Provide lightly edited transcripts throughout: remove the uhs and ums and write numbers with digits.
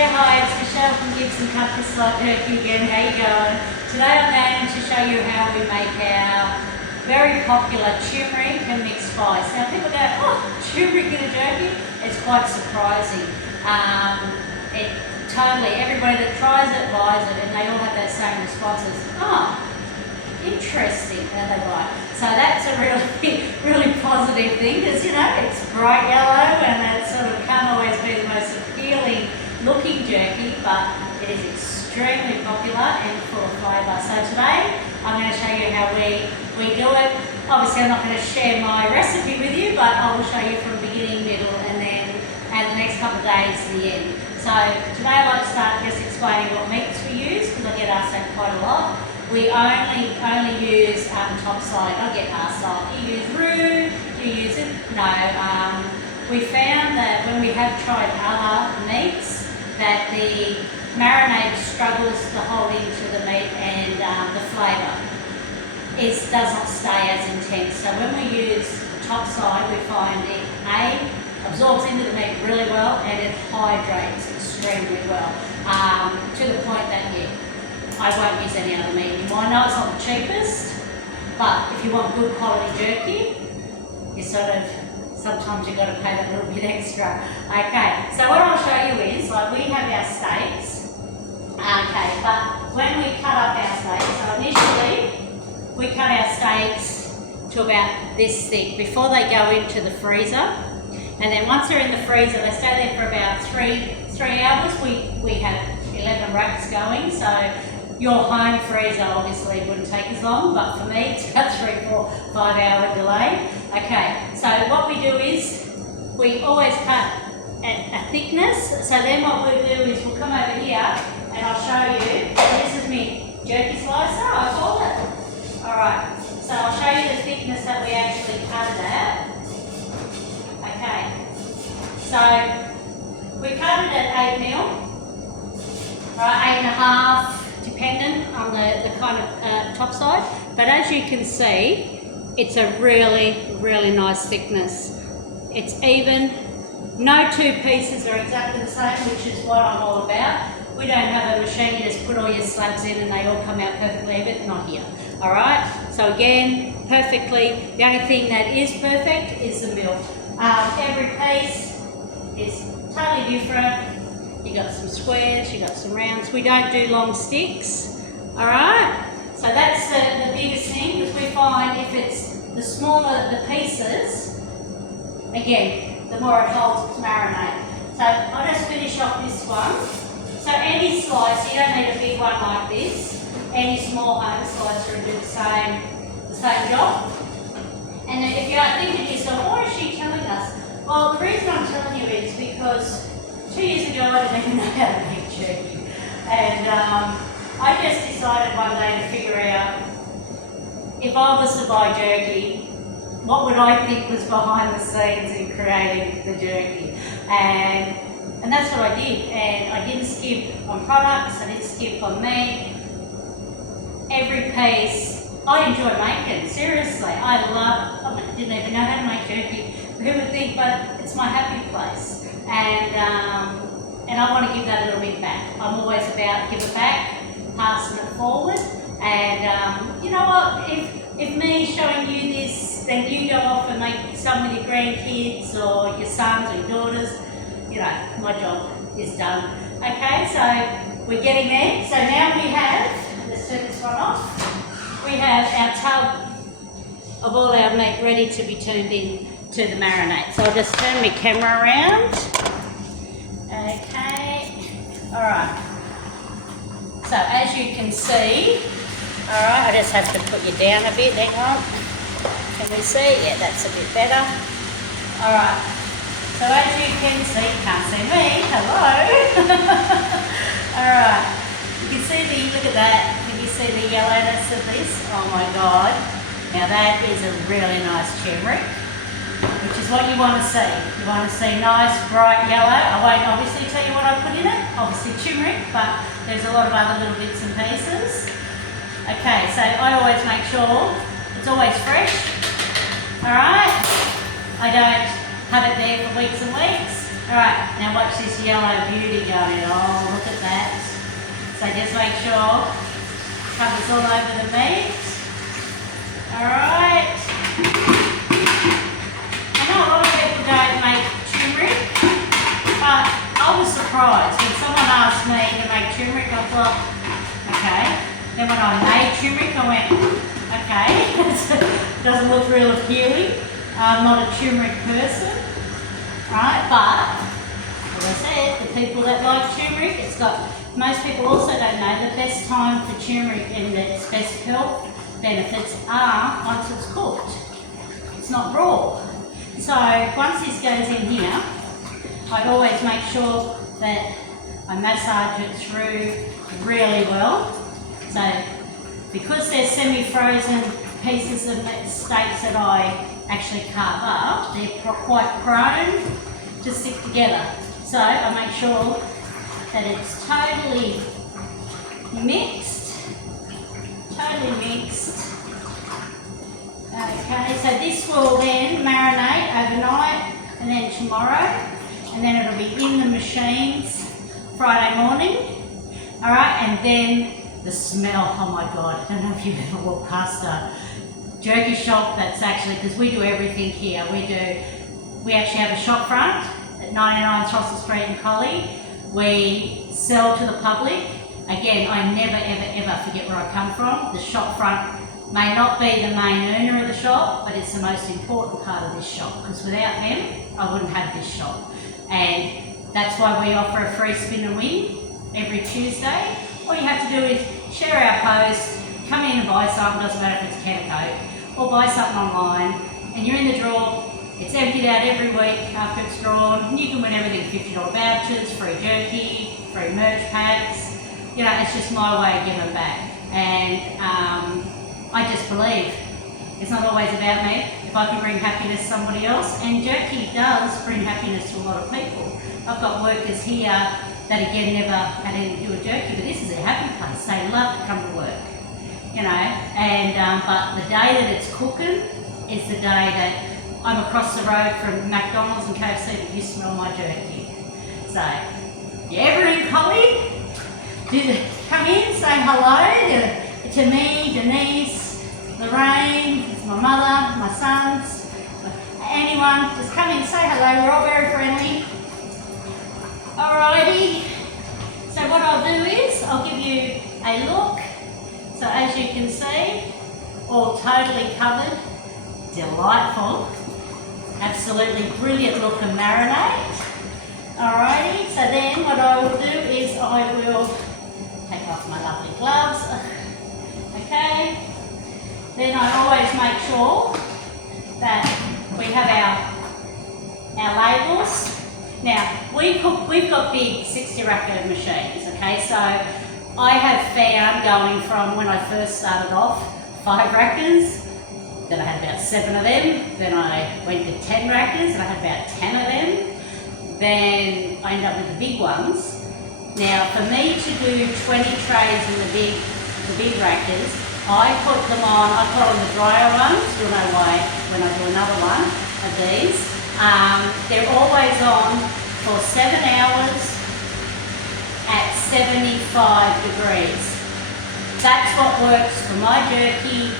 Yeah, hi, it's Michelle from Gibson Jerky again. How you going? Today I'm going to show you how we make our very popular turmeric and mixed spice. Now people go, oh, turmeric in a jerky? It's quite surprising. Everybody that tries it buys it and they all have those same responses. Oh, interesting, and they buy it. So that's a really positive thing because, you know, it's bright yellow and it sort of can't always be the most appealing looking jerky, but it is extremely popular and full of flavour. So today I'm going to show you how we do it. Obviously I'm not going to share my recipe with you, but I will show you from beginning, middle and then the next couple of days to the end. So today I'd like to start just explaining what meats we use because I get asked that quite a lot. We only use top side. I get asked, oh, do you use roux? Do you use it? No. We found that when we have tried other meats, that the marinade struggles to hold into the meat and the flavour does not stay as intense. So when we use the top side, we find it absorbs into the meat really well and it hydrates extremely well to the point that I won't use any other meat anymore. I know it's not the cheapest, but if you want good quality jerky, you sometimes you've got to pay that little bit extra. Okay, so what I'll show you is, like we have our steaks, okay, but when we cut up our steaks, so initially we cut our steaks to about this thick before they go into the freezer. And then once they're in the freezer, they stay there for about three hours. We have 11 racks going, so your home freezer obviously wouldn't take as long, but for me it's about 3, 4, 5 hour delay. Okay, so what we do is we always cut at a thickness. So then what we'll do is we'll come over here and I'll show you. This is my jerky slicer, I call it. Alright, so I'll show you the thickness that we actually cut it at. Okay, so we cut it at 8 mil, right, 8.5, dependent on the kind of top side. But as you can see, it's a really nice thickness. It's even. No two pieces are exactly the same, which is what I'm all about. We don't have a machine, you just put all your slabs in and they all come out perfectly even, not here. Alright, so again, perfectly. The only thing that is perfect is the milk. Every piece is totally different. You got some squares, you got some rounds. We don't do long sticks. Alright, so that's the biggest thing, because we find if it's the smaller the pieces, again, the more it holds its marinade. So I'll just finish off this one. So any slice, you don't need a big one like this. Any small home slicer will do the same job. And if you are thinking to yourself, what is she telling us? Well, the reason I'm telling you is because 2 years ago I didn't even know how to make jerky. And I just decided one day to figure out, if I was to buy jerky, what would I think was behind the scenes in creating the jerky? And that's what I did. And I didn't skip on products, I didn't skip on meat. Every piece I enjoy making, seriously. I didn't even know how to make jerky. Who would think, but it's my happy place. And I want to give that a little bit back. I'm always about give it back, passing it forward. And you know what, if me showing you this, then you go off and make some with your grandkids or your sons or your daughters, you know, my job is done. Okay, so we're getting there. So now we have, let's turn this one off. We have our tub of all our meat ready to be turned in to the marinade. So I'll just turn my camera around. Okay, alright. So as you can see, alright, I just have to put you down a bit, hang on. Can we see? Yeah, that's a bit better. Alright, so as you can see, you can't see me, hello. Alright, you can see look at that. Can you see the yellowness of this? Oh my God. Now that is a really nice turmeric, which is what you want to see. You want to see nice, bright yellow. I won't obviously tell you what I put in it, obviously turmeric, but there's a lot of other little bits and pieces. Okay, so I always make sure it's always fresh. Alright, I don't have it there for weeks and weeks. Alright, now watch this yellow beauty going on. So just make sure covers all over the meat. Alright. I know a lot of people don't make turmeric, but I was surprised when someone asked me to make turmeric. I thought, okay. Then when I made turmeric, I went, okay, it doesn't look real appealing. I'm not a turmeric person, right? But as I said, the people that like turmeric, it's got. Most people also don't know the best time for turmeric and its best health benefits are once it's cooked. It's not raw. So once this goes in here, I'd always make sure that I massage it through really well. So because they're semi-frozen pieces of steaks that I actually carve up, they're quite prone to stick together. So I make sure that it's totally mixed. Okay, so this will then marinate overnight and then tomorrow, and then it'll be in the machines Friday morning. Alright, and then the smell, oh my god, I don't know if you've ever walked past a jerky shop that's actually, because we do everything here, we actually have a shop front at 99 Russell Street in Collie. We sell to the public. Again, I never ever forget where I come from. The shop front may not be the main earner of the shop, but it's the most important part of this shop, because without them, I wouldn't have this shop. And that's why we offer a free spin and win every Tuesday. All you have to do is share our post, come in and buy something, doesn't matter if it's a can of Coke, or buy something online, and you're in the draw. It's emptied out every week after it's drawn, and you can win everything, $50 vouchers, free jerky, free merch packs. You know, it's just my way of giving back. And I just believe it's not always about me. If I can bring happiness to somebody else, and jerky does bring happiness to a lot of people. I've got workers here that again never had anything to do with jerky, but this is their happy place. They love to come to work, you know. And but the day that it's cooking is the day that I'm across the road from McDonald's and KFC, but you smell my jerky. So, if you're ever in Collie, come in, say hello to me, Denise, Lorraine, it's my mother, my sons, anyone, just come in, say hello, we're all very friendly. Alrighty, so what I'll do is, I'll give you a look. So as you can see, all totally covered, delightful. Absolutely brilliant look and marinade. Alrighty, so then what I will do is I will take off my lovely gloves. Okay. Then I always make sure that we have our labels. Now we've got big 60 racker machines. Okay, so I have found going from when I first started off 5 rackers. Then I had about 7 of them, then I went to 10 rackers and I had about 10 of them. Then I ended up with the big ones. Now for me to do 20 trays in the big rackers, I put them on, I put on the drier ones, you'll know why when I do another one of these. They're always on for 7 hours at 75 degrees. That's what works for my jerky,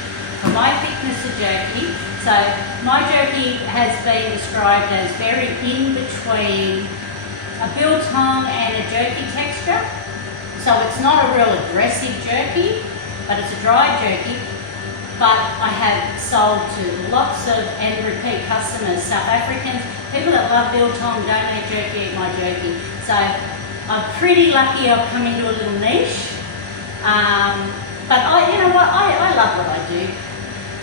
for my thickness of jerky. So my jerky has been described as very in between a biltong and a jerky texture. So it's not a real aggressive jerky, but it's a dry jerky. But I have sold to lots of and repeat customers, South Africans, people that love biltong, don't eat jerky, eat my jerky. So I'm pretty lucky I've come into a little niche. But you know what, I love what I do.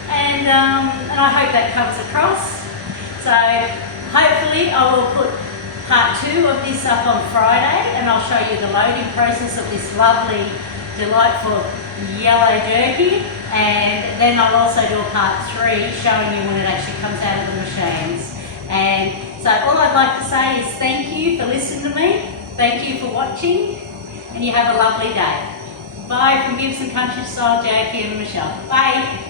And I hope that comes across. So hopefully I will put part 2 of this up on Friday, and I'll show you the loading process of this lovely, delightful yellow jerky. And then I'll also do a part 3 showing you when it actually comes out of the machines. And so all I'd like to say is thank you for listening to me. Thank you for watching, and you have a lovely day. Bye from Gibson Country Style, Jerky and Michelle. Bye.